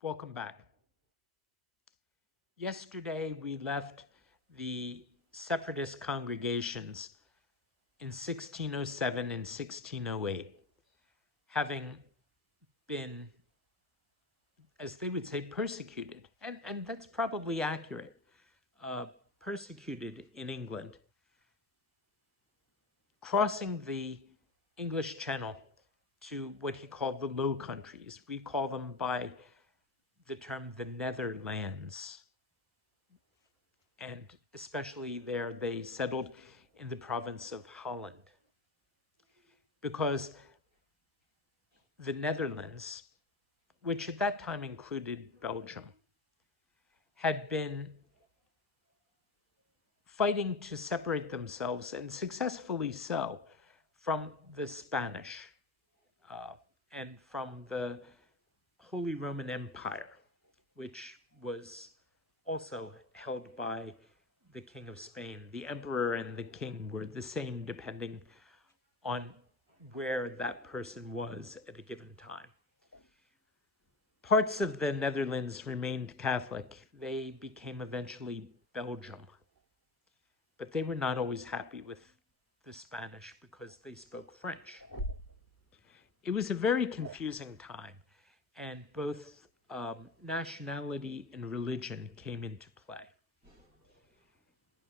Welcome back. Yesterday, we left the separatist congregations in 1607 and 1608, having been, as they would say, persecuted. And that's probably accurate. Persecuted in England, crossing the English Channel to what he called the Low Countries. We call them by the term the Netherlands. And especially there, they settled in the province of Holland. Because the Netherlands, which at that time included Belgium, had been fighting to separate themselves, and successfully so, from the Spanish and from the Holy Roman Empire, which was also held by the King of Spain. The emperor and the king were the same depending on where that person was at a given time. Parts of the Netherlands remained Catholic. They became eventually Belgium. But they were not always happy with the Spanish because they spoke French. It was a very confusing time, and both nationality and religion came into play.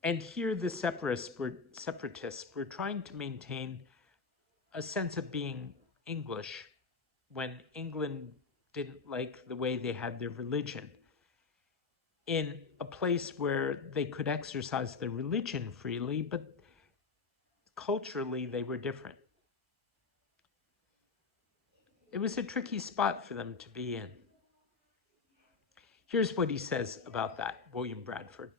And here the separatists were trying to maintain a sense of being English when England didn't like the way they had their religion, in a place where they could exercise their religion freely, but culturally they were different. It was a tricky spot for them to be in. Here's what he says about that, William Bradford.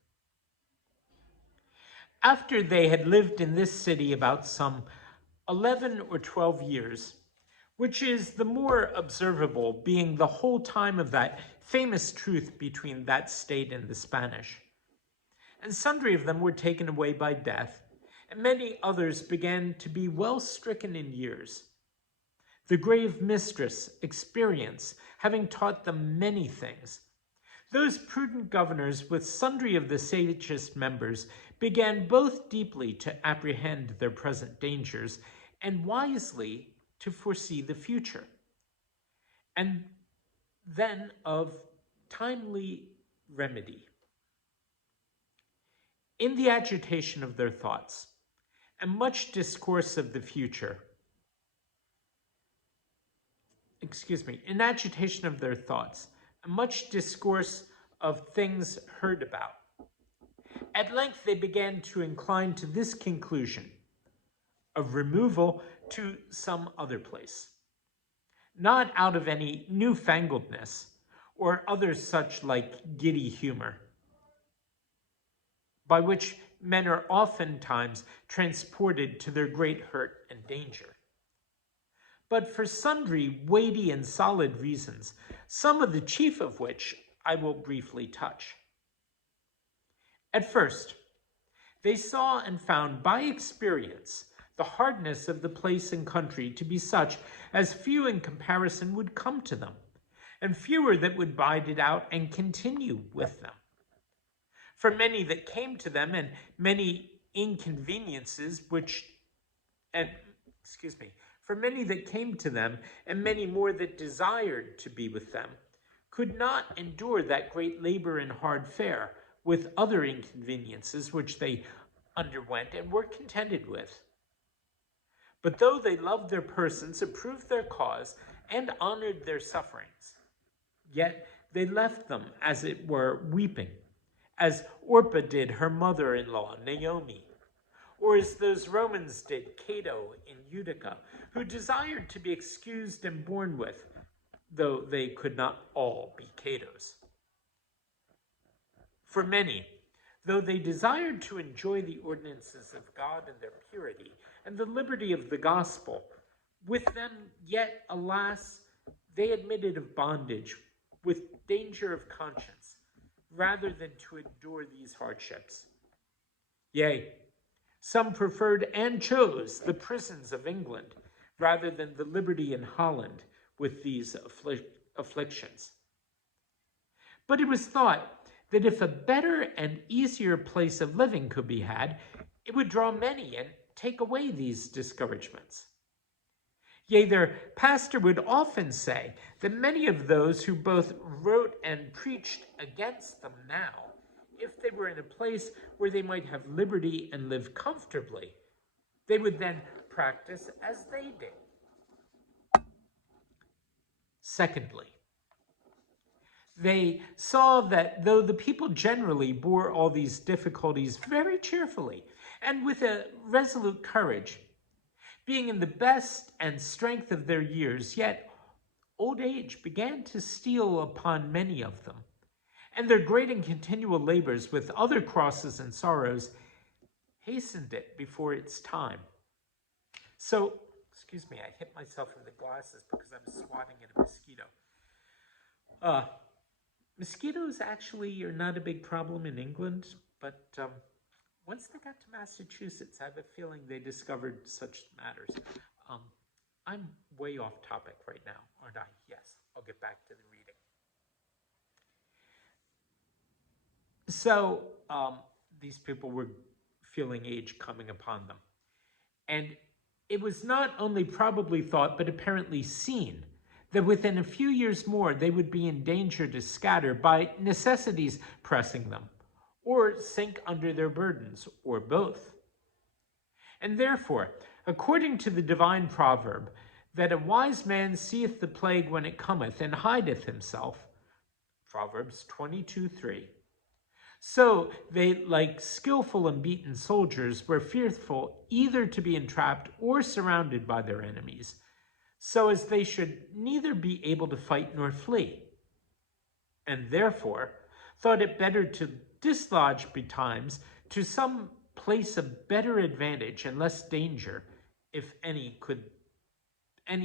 After they had lived in this city about some 11 or 12 years, which is the more observable, being the whole time of that famous truce between that state and the Spanish. And sundry of them were taken away by death, and many others began to be well stricken in years. The grave mistress, experience, having taught them many things, those prudent governors with sundry of the sagest members began both deeply to apprehend their present dangers, and wisely to foresee the future, and then of timely remedy. In the agitation of their thoughts, and much discourse of the future, in agitation of their thoughts, and much discourse of things heard about, at length they began to incline to this conclusion of removal to some other place, not out of any newfangledness or other such like giddy humor, by which men are oftentimes transported to their great hurt and danger, but for sundry weighty and solid reasons, some of the chief of which I will briefly touch. At first, they saw and found by experience the hardness of the place and country to be such as few in comparison would come to them, and fewer that would bide it out and continue with them. For many that came to them, and many inconveniences for many that came to them, and many more that desired to be with them, could not endure that great labor and hard fare, with other inconveniences which they underwent and were contented with. But though they loved their persons, approved their cause, and honored their sufferings, yet they left them, as it were, weeping, as Orpah did her mother-in-law, Naomi, or as those Romans did Cato in Utica, who desired to be excused and borne with, though they could not all be Catos. For many, though they desired to enjoy the ordinances of God and their purity, and the liberty of the gospel, with them yet, alas, they admitted of bondage, with danger of conscience, rather than to endure these hardships. Yea, some preferred and chose the prisons of England, rather than the liberty in Holland with these afflictions. But it was thought that if a better and easier place of living could be had, it would draw many and take away these discouragements. Yea, their pastor would often say that many of those who both wrote and preached against them now, if they were in a place where they might have liberty and live comfortably, they would then practice as they did. Secondly, they saw that though the people generally bore all these difficulties very cheerfully and with a resolute courage, being in the best and strength of their years, yet old age began to steal upon many of them, and their great and continual labors with other crosses and sorrows hastened it before its time. So, excuse me, I hit myself in the glasses because I'm swatting at a mosquito. Mosquitoes actually are not a big problem in England, but once they got to Massachusetts, I have a feeling they discovered such matters. I'm way off topic right now, aren't I? Yes, I'll get back to the reading. So these people were feeling age coming upon them. And it was not only probably thought, but apparently seen, that within a few years more they would be in danger to scatter by necessities pressing them, or sink under their burdens, or both. And therefore, according to the divine proverb, that a wise man seeth the plague when it cometh, and hideth himself, Proverbs 22:3. So they, like skillful and beaten soldiers, were fearful either to be entrapped or surrounded by their enemies, so as they should neither be able to fight nor flee, and therefore thought it better to dislodge betimes to some place of better advantage and less danger, if any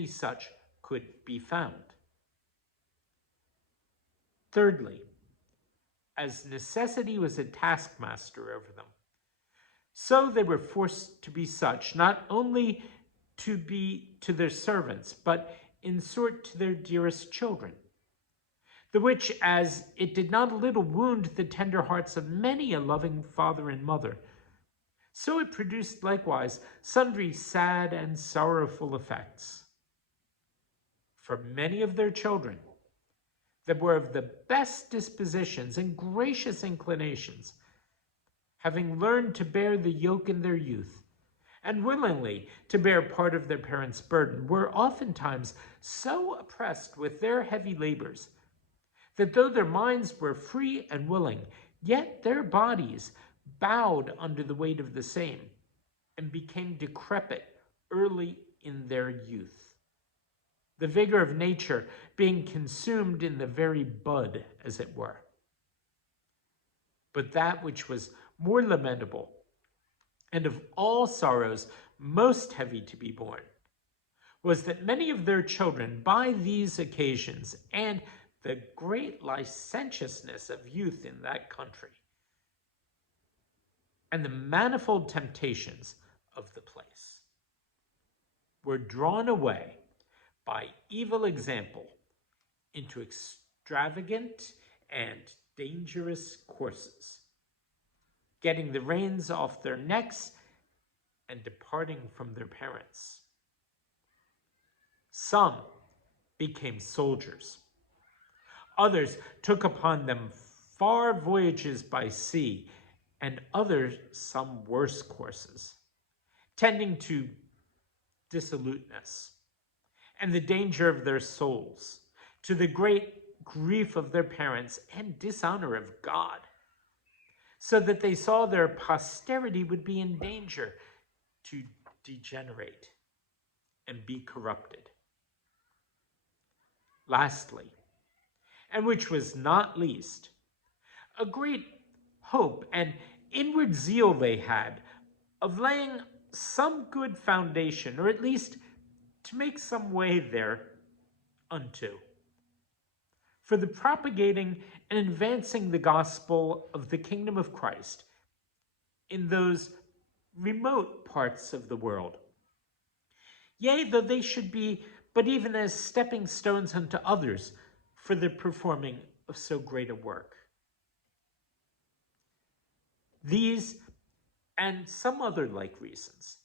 such could be found. Thirdly, as necessity was a taskmaster over them, so they were forced to be such, not only to be to their servants, but in sort to their dearest children. The which, as it did not a little wound the tender hearts of many a loving father and mother, so it produced likewise sundry sad and sorrowful effects. For many of their children, that were of the best dispositions and gracious inclinations, having learned to bear the yoke in their youth, and willingly to bear part of their parents' burden, were oftentimes so oppressed with their heavy labors, that though their minds were free and willing, yet their bodies bowed under the weight of the same, and became decrepit early in their youth, the vigor of nature being consumed in the very bud, as it were. But that which was more lamentable, and of all sorrows most heavy to be borne, was that many of their children, by these occasions, and the great licentiousness of youth in that country, and the manifold temptations of the place, were drawn away by evil example into extravagant and dangerous courses, getting the reins off their necks and departing from their parents. Some became soldiers. Others took upon them far voyages by sea, and others some worse courses, tending to dissoluteness and the danger of their souls, to the great grief of their parents and dishonor of God, so that they saw their posterity would be in danger to degenerate and be corrupted. Lastly, and which was not least, a great hope and inward zeal they had of laying some good foundation, or at least to make some way there unto, for the propagating and advancing the gospel of the kingdom of Christ in those remote parts of the world. Yea, though they should be but even as stepping stones unto others for the performing of so great a work. These, and some other like reasons,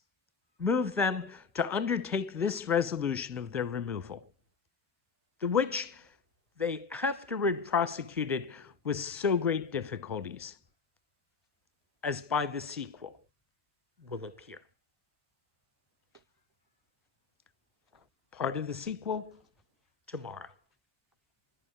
move them to undertake this resolution of their removal, the which they afterward prosecuted with so great difficulties, as by the sequel will appear. Part of the sequel tomorrow.